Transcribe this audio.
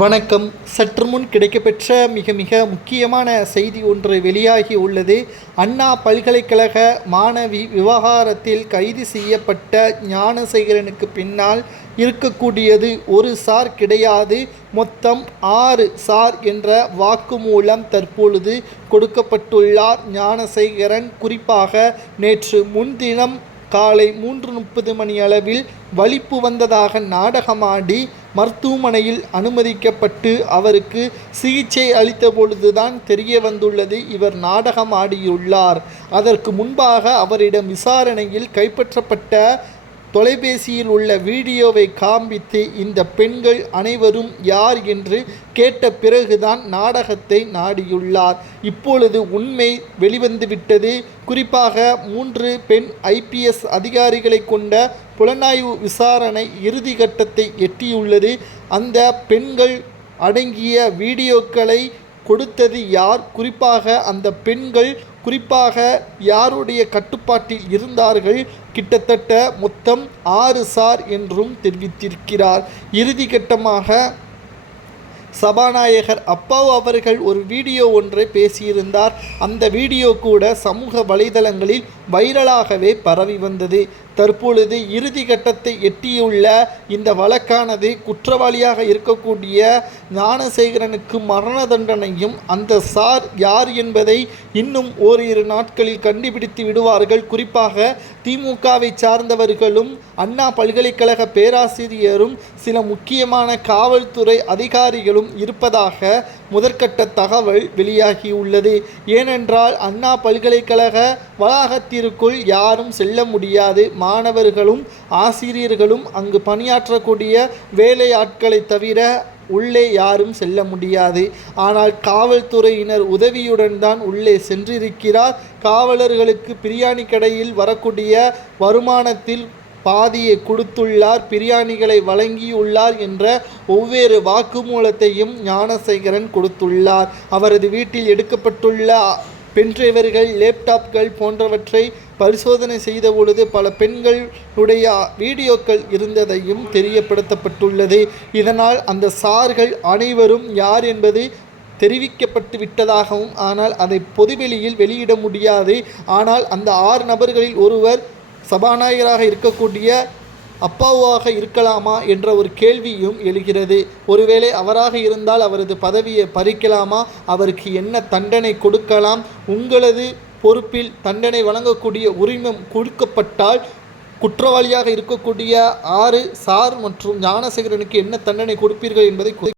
வணக்கம். சற்று முன் கிடைக்கப்பெற்ற மிக மிக முக்கியமான செய்தி ஒன்று வெளியாகி உள்ளது. அண்ணா பல்கலைக்கழக மாணவி விவகாரத்தில் கைது செய்யப்பட்ட ஞானசேகரனுக்கு பின்னால் இருக்கக்கூடியது ஒரு சார் கிடையாது, மொத்தம் 6 சார் என்ற வாக்குமூலம் தற்பொழுது கொடுக்கப்பட்டுள்ளார் ஞானசேகரன். குறிப்பாக நேற்று முன்தினம் காலை 3:30 மணி அளவில் வலிப்பு வந்ததாக நாடகமாடி மருத்துவமனையில் அனுமதிக்கப்பட்டு அவருக்கு சிகிச்சை அளித்த பொழுதுதான் தெரிய வந்துள்ளது இவர் நாடகம் ஆடியுள்ளார். அதற்கு முன்பாக அவரிடம் விசாரணையில் கைப்பற்றப்பட்ட தொலைபேசியில் உள்ள வீடியோவை காண்பித்து இந்த பெண்கள் அனைவரும் யார் என்று கேட்ட பிறகுதான் நாடகத்தை நாடியுள்ளார். இப்பொழுது உண்மை வெளிவந்துவிட்டது. குறிப்பாக 3 பெண் IPS அதிகாரிகளை கொண்ட புலனாய்வு விசாரணை இறுதி கட்டத்தை எட்டியுள்ளது. அந்த பெண்கள் அடங்கிய வீடியோக்களை கொடுத்தது யார், குறிப்பாக அந்த பெண்கள் குறிப்பாக யாருடைய கட்டுப்பாட்டில் இருந்தார்கள், கிட்டத்தட்ட மொத்தம் 6 சார் என்றும் தெரிவித்திருக்கிறார். இறுதி கட்டமாக சபாநாயகர் அப்பாவு அவர்கள் ஒரு வீடியோ ஒன்றை பேசியிருந்தார். அந்த வீடியோ கூட சமூக வலைதளங்களில் வைரலாகவே பரவி வந்தது. தற்பொழுது இறுதி கட்டத்தை எட்டியுள்ள இந்த வழக்கானது குற்றவாளியாக இருக்கக்கூடிய ஞானசேகரனுக்கு மரண தண்டனையும் அந்த சார் யார் என்பதை இன்னும் ஓரிரு நாட்களில் கண்டுபிடித்து விடுவார்கள். குறிப்பாக திமுகவை சார்ந்தவர்களும் அண்ணா பல்கலைக்கழக பேராசிரியரும் சில முக்கியமான காவல்துறை அதிகாரிகளும் இருப்பதாக முதற்கட்ட தகவல் வெளியாகியுள்ளது. ஏனென்றால் அண்ணா பல்கலைக்கழக வளாகத்திற்குள் யாரும் செல்ல முடியாது. மாணவர்களும் ஆசிரியர்களும் அங்கு பணியாற்றக்கூடிய வேலையாட்களை தவிர உள்ளே யாரும் செல்ல முடியாது. ஆனால் காவல்துறையினர் உதவியுடன் தான் உள்ளே சென்றிருக்கிறார். காவலர்களுக்கு பிரியாணி கடையில் வரக்கூடிய வருமானத்தில் பாதியை கொடுத்துள்ளார், பிரியாணிகளை வழங்கியுள்ளார் என்ற ஒவ்வொரு வாக்குமூலத்தையும் ஞானசேகரன் கொடுத்துள்ளார். அவரது வீட்டில் எடுக்கப்பட்டுள்ள பென்டிரைவர்கள், லேப்டாப்கள் போன்றவற்றை பரிசோதனை செய்த பொழுது பல பெண்களுடைய வீடியோக்கள் இருந்ததையும் தெரியப்படுத்தப்பட்டுள்ளது. இதனால் அந்த சார்கள் அனைவரும் யார் என்பது தெரிவிக்கப்பட்டு விட்டதாகவும், ஆனால் அதை பொதுவெளியில் வெளியிட முடியாது. ஆனால் அந்த 6 நபர்களில் ஒருவர் சபாநாயகராக இருக்கக்கூடிய அப்பாவாக இருக்கலாமா என்ற ஒரு கேள்வியும் எழுகிறது. ஒருவேளை அவராக இருந்தால் அவரது பதவியை பறிக்கலாமா, அவருக்கு என்ன தண்டனை கொடுக்கலாம், உங்களது பொறுப்பில் தண்டனை வழங்கக்கூடிய உரிமம் கொடுக்கப்பட்டால் குற்றவாளியாக இருக்கக்கூடிய 6 சார் மற்றும் ஞானசேகரனுக்கு என்ன தண்டனை கொடுப்பீர்கள் என்பதை